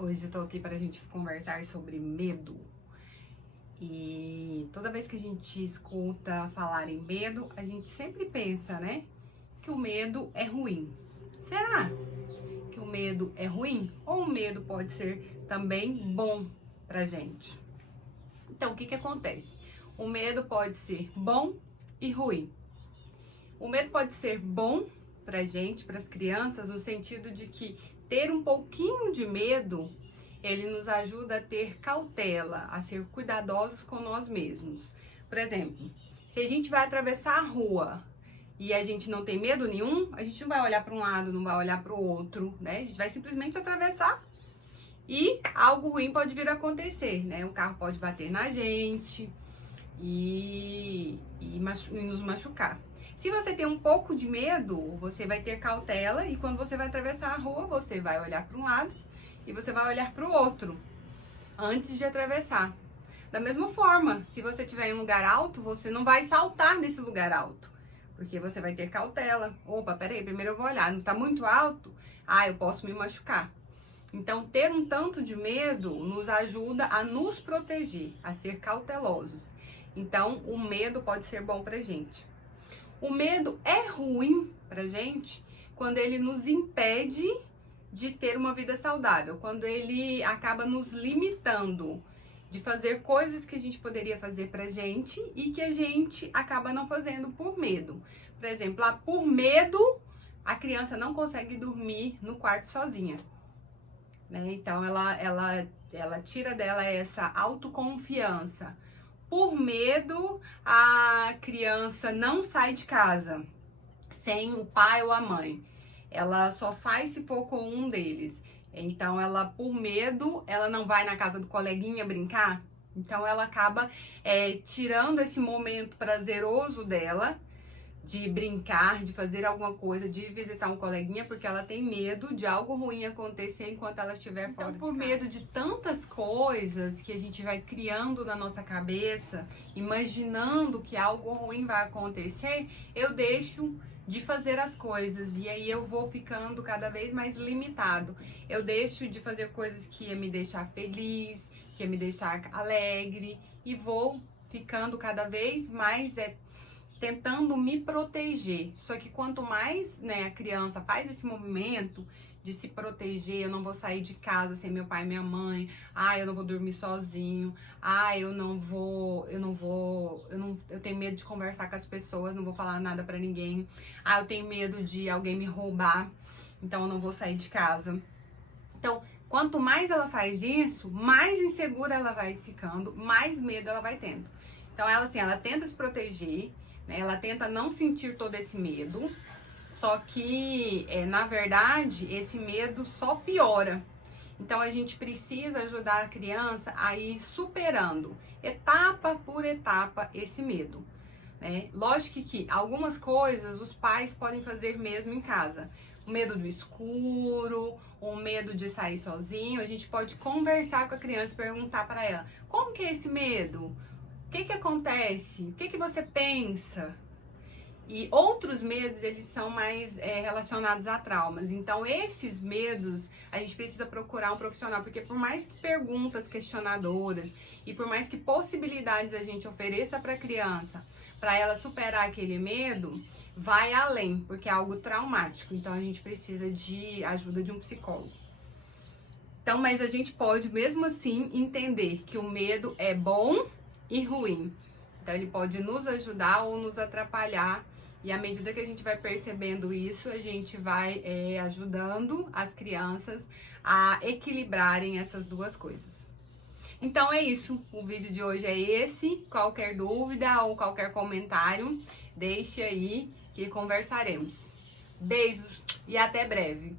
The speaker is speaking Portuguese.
Hoje eu tô aqui para a gente conversar sobre medo. E toda vez que a gente escuta falar em medo, a gente sempre pensa, né, que o medo é ruim. Será que o medo é ruim? Ou o medo pode ser também bom pra gente? Então, o que acontece? O medo pode ser bom e ruim. O medo pode ser bom pra gente, para as crianças, no sentido de que ter um pouquinho de medo, ele nos ajuda a ter cautela, a ser cuidadosos com nós mesmos. Por exemplo, se a gente vai atravessar a rua e a gente não tem medo nenhum, a gente não vai olhar para um lado, não vai olhar para o outro, né? A gente vai simplesmente atravessar e algo ruim pode vir a acontecer, né? Um carro pode bater na gente e nos machucar. Se você tem um pouco de medo, você vai ter cautela e quando você vai atravessar a rua, você vai olhar para um lado e você vai olhar para o outro antes de atravessar. Da mesma forma, se você estiver em um lugar alto, você não vai saltar nesse lugar alto, porque você vai ter cautela. Opa, peraí, primeiro eu vou olhar, não está muito alto? Eu posso me machucar. Então, ter um tanto de medo nos ajuda a nos proteger, a ser cautelosos. Então, o medo pode ser bom pra gente. O medo é ruim pra gente quando ele nos impede de ter uma vida saudável, quando ele acaba nos limitando de fazer coisas que a gente poderia fazer pra gente e que a gente acaba não fazendo por medo. Por exemplo, por medo, a criança não consegue dormir no quarto sozinha, né? Então, ela tira dela essa autoconfiança. Por medo, a criança não sai de casa sem o pai ou a mãe. Ela só sai se for com um deles. Então, por medo, ela não vai na casa do coleguinha brincar. Então, ela acaba tirando esse momento prazeroso dela de brincar, de fazer alguma coisa, de visitar um coleguinha, porque ela tem medo de algo ruim acontecer enquanto ela estiver fora de casa. Por medo de tantas coisas que a gente vai criando na nossa cabeça, imaginando que algo ruim vai acontecer, eu deixo de fazer as coisas e aí eu vou ficando cada vez mais limitado. Eu deixo de fazer coisas que ia me deixar feliz, que ia me deixar alegre e vou ficando cada vez mais tentando me proteger. Só que quanto mais, né, a criança faz esse movimento de se proteger, eu não vou sair de casa sem meu pai e minha mãe, eu não vou dormir sozinho, eu tenho medo de conversar com as pessoas, não vou falar nada pra ninguém, eu tenho medo de alguém me roubar, então eu não vou sair de casa. Então, quanto mais ela faz isso, mais insegura ela vai ficando, mais medo ela vai tendo. Então, ela tenta se proteger, né? Ela tenta não sentir todo esse medo, só que, na verdade, esse medo só piora. Então, a gente precisa ajudar a criança a ir superando, etapa por etapa, esse medo, né? Lógico que algumas coisas os pais podem fazer mesmo em casa. O medo do escuro, o medo de sair sozinho, a gente pode conversar com a criança e perguntar para ela, como que é esse medo? O que acontece? O que você pensa? E outros medos, eles são mais relacionados a traumas. Então, esses medos, a gente precisa procurar um profissional, porque por mais que perguntas questionadoras e por mais que possibilidades a gente ofereça para a criança, para ela superar aquele medo, vai além, porque é algo traumático. Então, a gente precisa de ajuda de um psicólogo. Então, mas a gente pode, mesmo assim, entender que o medo é bom e ruim. Então ele pode nos ajudar ou nos atrapalhar e à medida que a gente vai percebendo isso, a gente vai ajudando as crianças a equilibrarem essas duas coisas. Então é isso, o vídeo de hoje é esse. Qualquer dúvida ou qualquer comentário, deixe aí que conversaremos. Beijos e até breve!